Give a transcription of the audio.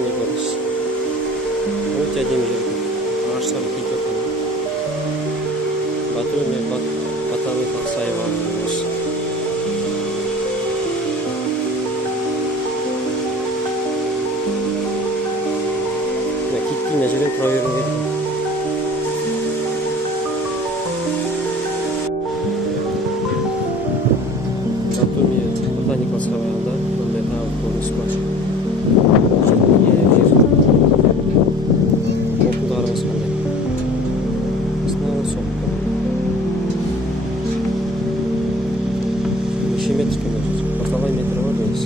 ішінде көрініс. Өте әдемі жер екен. Ағаштар киіп жатқан. Батуми ботаникалық саябағы бар. Киттің мына жерден тұра беруім керек. Батуми ботаникалық саябағында мындай тағы көрініс бар. Толқынды қараңыз қандай. Снова соққан. Неше метр екен осы? Бірталай метр бар дейсіз.